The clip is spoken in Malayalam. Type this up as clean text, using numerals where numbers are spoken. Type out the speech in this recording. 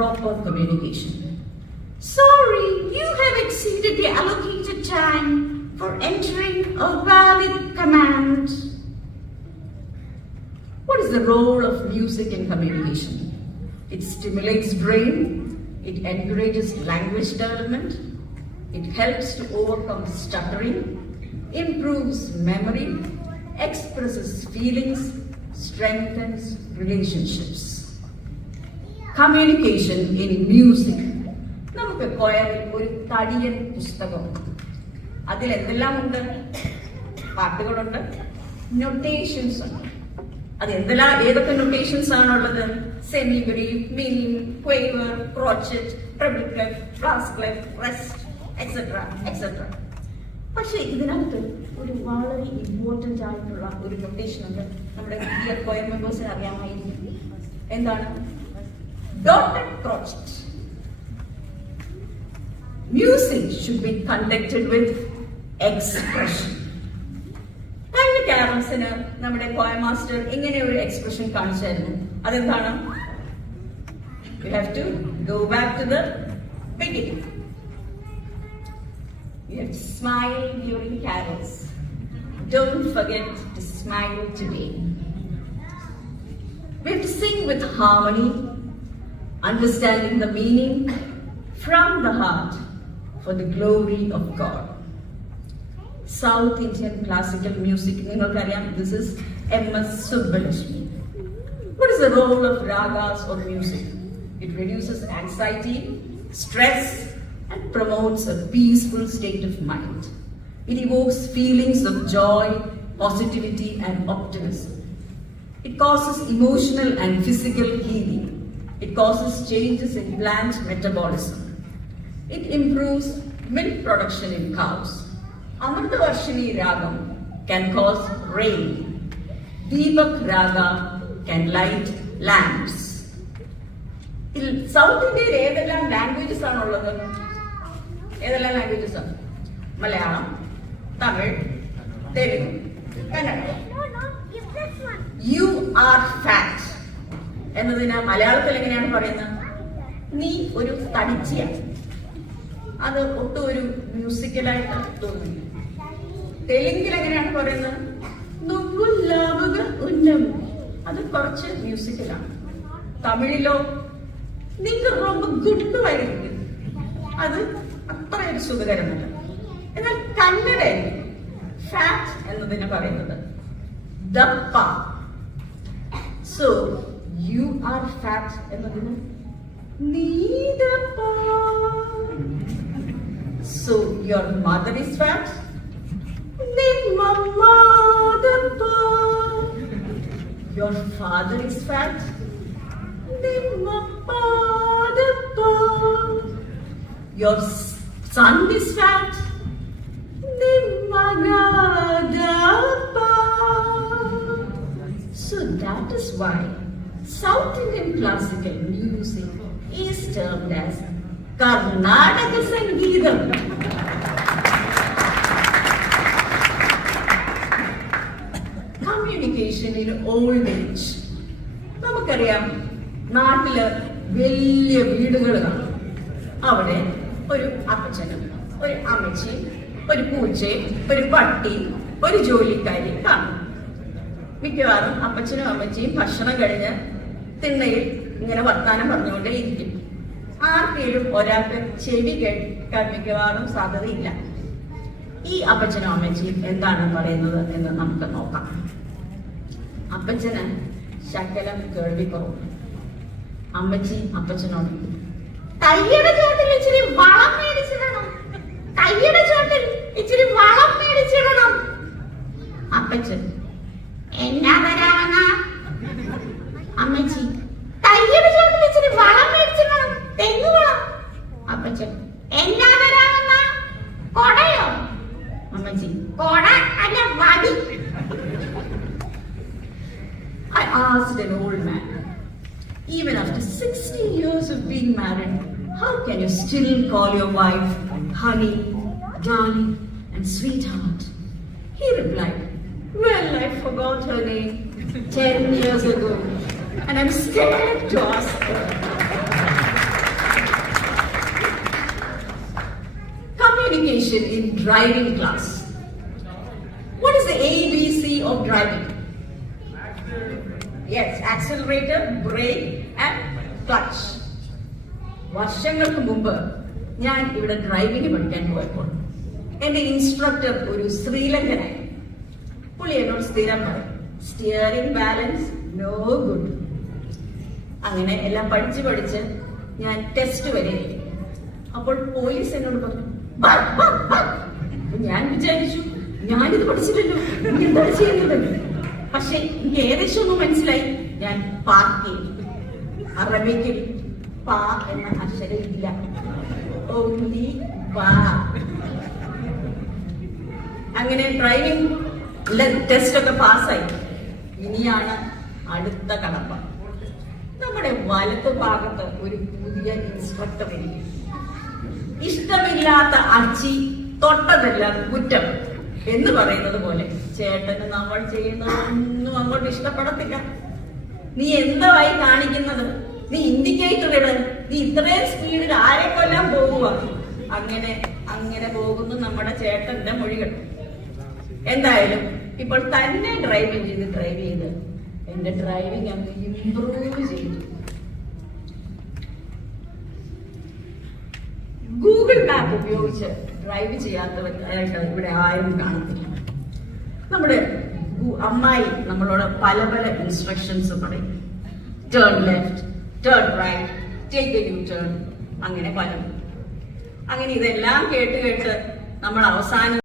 proper communication. Sorry, you have exceeded the allocated time for entering a valid command. What is the role of music in communication? It stimulates brain, it encourages language development, it helps to overcome stuttering, improves memory, expresses feelings, strengthens relationships. Communication in music. നമുക്ക് കൊയറിൽ ഒരു തടിയൻ പുസ്തകമുണ്ട്. അതിൽ എന്തെല്ലാം ഉണ്ട്? പാട്ടുകളുണ്ട്, നൊട്ടേഷൻസ് ഉണ്ട്. അത് എന്തെല്ലാം ഏതൊക്കെ നൊട്ടേഷൻസ് ആണുള്ളത്? Semibreve, minim, quaver, crotchet, triple clef, ഫ്ലാസ് ക്ലെഫ്, റെസ്റ്റ്, എക്സെട്ര എക്സെട്ര. പക്ഷെ ഇതിനകത്ത് ഒരു വളരെ ഇമ്പോർട്ടൻ്റ് ആയിട്ടുള്ള ഒരു നൊട്ടേഷൻ ഉണ്ട്. നമ്മുടെ ഡിയർ കൊയർ മെമ്പേഴ്സിന് അറിയാമായിരിക്കും. എന്താണ്? Dotted crochet. Music should be conducted with expression. കഴിഞ്ഞ ക്യാരംസിന് നമ്മുടെ കൊയർ മാസ്റ്റർ ഇങ്ങനെ ഒരു എക്സ്പ്രഷൻ കാണിച്ചായിരുന്നു. അതെന്താണ്? You have to go back to the beginning. You have to smile during carols. Don't forget to smile today. We have to sing with harmony, understanding the meaning from the heart for the glory of God. South Indian classical music, ningalkariam, this is M.S. Subbulakshmi. What is the role of ragas or music? It reduces anxiety, stress, and promotes a peaceful state of mind. It evokes feelings of joy, positivity, and optimism. It causes emotional and physical healing. It causes changes in plant metabolism. It improves milk production in cows. Amritavarshini Ragam can cause rain. Deepak Raga can light lamps. South Indian ഏതെല്ലാം ലാംഗ്വേജസ് ആണുള്ളത്? ഏതെല്ലാം ലാംഗ്വേജസ് ആണ്? Malayalam, Tamil, Telugu, Kannada. You are fat എന്നതിന് മലയാളത്തിൽ എങ്ങനെയാണ് പറയുന്നത്? നീ ഒരു തടിച്ചിയാണ്. അത് ഒട്ടും ഒരു മ്യൂസിക്കലായിട്ട് തോന്നുന്നു. തെലുങ്കിൽ എങ്ങനെയാണ് പറയുന്നത്? ഉന്നം. അത് കുറച്ച് മ്യൂസിക്കലാണ്. തമിഴിലോ നിങ്ങൾ ரொம்ப ഗുണ്ടുമായിരിക്കും. അത് അത്ര ഒരു സുഖകരമല്ല. എന്നാൽ കന്നഡയിൽ ഫാറ്റ് എന്നതിന് പറയുന്നത് ദപ്പ. സോ യു ആർ ഫാറ്റ് എന്നതിന് നീദപ്പ. So your mother is fat? Nimma Dappa. Your father is fat? Nimma Dappa. Your son is fat? Nimma Dappa. So that is why South Indian classical music is termed as Karnataka സംഗീതം. Communication in old age. നമുക്കറിയാം, നാട്ടില് വലിയ വീടുകൾ കാണും. അവിടെ ഒരു അപ്പച്ചനും ഒരു അമ്മച്ചിയും ഒരു പൂച്ചയും ഒരു പട്ടി ഒരു ജോലിക്കാരി കാണും. മിക്കവാറും അപ്പച്ചനും അമ്മച്ചിയും ഭക്ഷണം കഴിഞ്ഞ് തിണ്ണയിൽ ഇങ്ങനെ വർത്താനം പറഞ്ഞുകൊണ്ടേ ഇരിക്കും. ആർക്കെങ്കിലും ഒരാൾക്ക് ചെവി കേൾക്കാൻ മിക്കവാറും സാധ്യതയില്ല. ഈ അപ്പച്ചനും അമ്മച്ചിയും എന്താണ് പറയുന്നത് എന്ന് നമുക്ക് നോക്കാം. അപ്പച്ചന് ശകലം കേൾവിക്കുറവ്. അമ്മച്ചി അപ്പച്ചനോട് കയ്യുടെ ചോട്ടിൽ ഇച്ചിരി വളം മേടിച്ചിടണം, കയ്യുടെ ചോട്ടിൽ ഇച്ചിരി വളം മേടിച്ചിടണം. അപ്പച്ചൻ എന്നാ തരാമെന്ന? അമ്മച്ചി കയ്യുടെ ചോട്ടിൽ ഇച്ചിരി വളം മേടിച്ചിടണം, തെങ്ങുവളം. അപ്പച്ചൻ എന്നാ തരാമെന്ന? കൊടയോ? അമ്മച്ചി കൊട അല്ല വടി. I asked an old man, even after 60 years of being married, how can you still call your wife honey, darling, and sweetheart? He replied, well, I forgot her name 10 years ago, and I'm scared to ask her. abbreviation in driving class. What is the ABC of driving? Yes, accelerator, brake and clutch. വർഷങ്ങൾക്ക് മുമ്പ് ഞാൻ ഇവിടെ ഡ്രൈവിംഗ് പഠിക്കാൻ പോയപ്പോൾ എന്റെ ഇൻസ്ട്രക്ടർ ഒരു ശ്രീലങ്കനായി. പുള്ളി എന്നോട് സ്ഥിരം പറയും, സ്റ്റിയറിംഗ് ബാലൻസ് നോ ഗുഡ്. അങ്ങനെ എല്ലാം പഠിച്ച് ഞാൻ ടെസ്റ്റ് വരെ എത്തി. അപ്പോൾ പോലീസ് എന്നോട് പറഞ്ഞു, "ബാ, ബാ, ബാ." ഞാൻ വിചാരിച്ചു ഞാനിത് പഠിച്ചില്ലല്ലോ, ഇനി എന്താണ് ചെയ്യുന്നത്? പക്ഷെ എനിക്ക് ഏകദേശം ഒന്നും മനസ്സിലായി. ഞാൻ പാർക്ക് ചെയ്തു. അറബിക്കിൽ പാ എന്ന അക്ഷരം ഇല്ല, ഓൺലി പാ. അങ്ങനെ ഡ്രൈവിംഗ് ടെസ്റ്റ് ഒക്കെ പാസ്സായി. ഇനിയാണ് അടുത്ത കടമ്പ. നമ്മുടെ വലത്ത് ഭാഗത്ത് ഒരു പുതിയ ഇൻസ്ട്രക്ടർ ഇരിക്കും. ഇഷ്ടമില്ലാത്ത അച്ചി തൊട്ടതെല്ലാം കുറ്റം എന്ന് പറയുന്നത് പോലെ ചേട്ടന് നമ്മൾ ചെയ്യുന്നതൊന്നും അങ്ങോട്ട് ഇഷ്ടപ്പെടത്തില്ല. നീ എന്തായി കാണിക്കുന്നത്? നീ ഇൻഡിക്കേറ്റർ ഇട, നീ ഇത്രയും സ്പീഡിൽ ആരെ കൊല്ലാൻ പോകുക? അങ്ങനെ പോകുന്നു നമ്മുടെ ചേട്ടന്റെ മൊഴികൾ. എന്തായാലും ഇപ്പോൾ തന്നെ ഡ്രൈവ് ചെയ്ത് എന്റെ ഡ്രൈവിംഗ് അങ്ങ് ഇംപ്രൂവ് ചെയ്തു. ഗൂഗിൾ മാപ്പ് ഉപയോഗിച്ച് ഡ്രൈവ് ചെയ്യാത്തവരായിട്ട് ഇവിടെ ആരും കാണത്തില്ല. നമ്മുടെ അമ്മായി നമ്മളോട് പല ഇൻസ്ട്രക്ഷൻസ് പറയും. Turn left, turn right, take a new turn, അങ്ങനെ പലതും. അങ്ങനെ ഇതെല്ലാം കേട്ട് നമ്മൾ അവസാനം